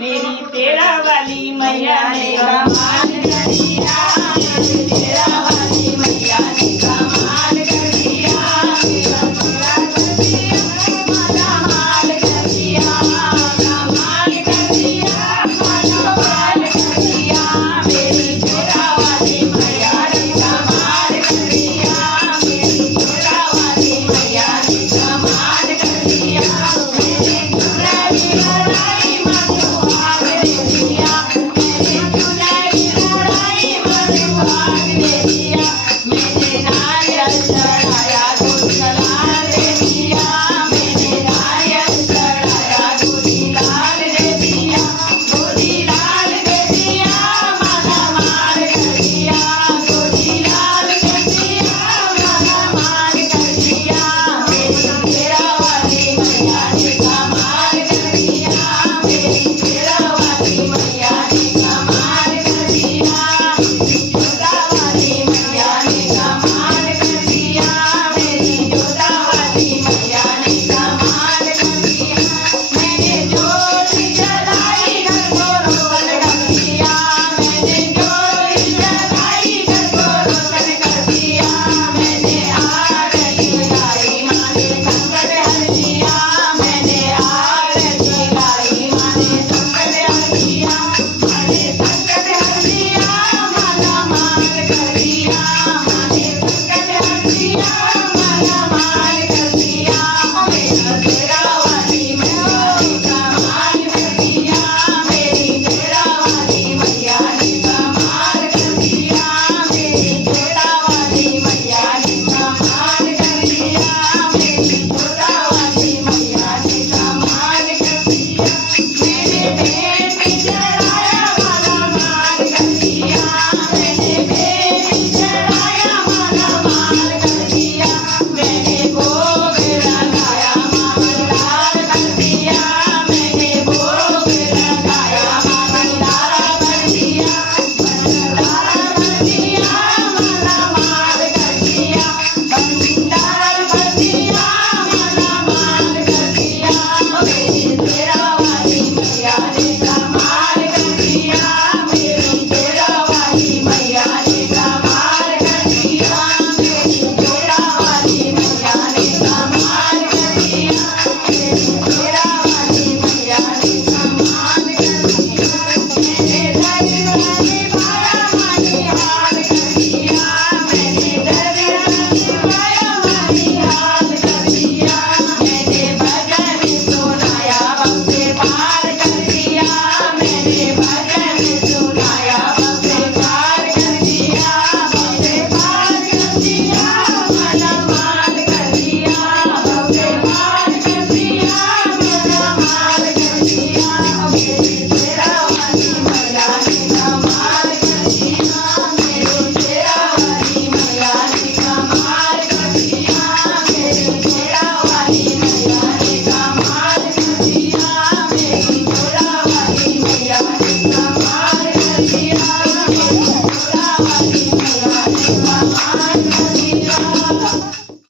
मेरी तेरा वाली मैया ने कमाल कर दिया, मेरी तेरा वाली मैया ने कमाल कर दिया, मेरा तेरा कर दिया, माला माल कर दिया, कमाल कर दिया, माला माल कर दिया, मेरी तेरा वाली मैया ने कमाल कर दिया, मेरी तेरा वाली मैया ने कमाल कर दिया, मेरी चुनरी लड़ाई मधुभाग दे दिया, मेरी चुनरी लड़ाई मधुभाग दे दिया, मैंने नारियल चढ़ाया दूध लाल दे दिया, मैंने नारियल चढ़ाया दूध लाल दे दिया, दूध लाल दे दिया, माला माल कर दिया, दूध लाल दे दिया, माला माल कर दिया, मेरी तेरा वाली मैया ने कमाल कर दिया, मेरी तेरा वाली मैया ने कमाल कर दिया, जोधा वाली मैया ने कमाल कर दिया, मेरी जोधा वाली मैया ने कमाल कर दिया, मैंने ज्योति जलाई घर को रोशन कर दिया, मैंने ज्योति जलाई घर को रोशन कर दिया, मैंने आरती गाई माँ ने संकट हर दिया, मैंने आरती गाई माँ ने संकट हर दिया, माँ ने संकट हर दिया, माला माल कर दिया, माँ ने संकट हर दिया, माला माल कर दिया, मेरा तेरा वाली मैया ने कमाल कर दिया, मेरी तेरा वाली मैया ने कमाल कर दिया, मेरी तेरा वाली मैया ने कमाल कर दिया, मेरी तेरा वाली मैया ने कमाल कर दिया, मेरे बेटी चढ़ाई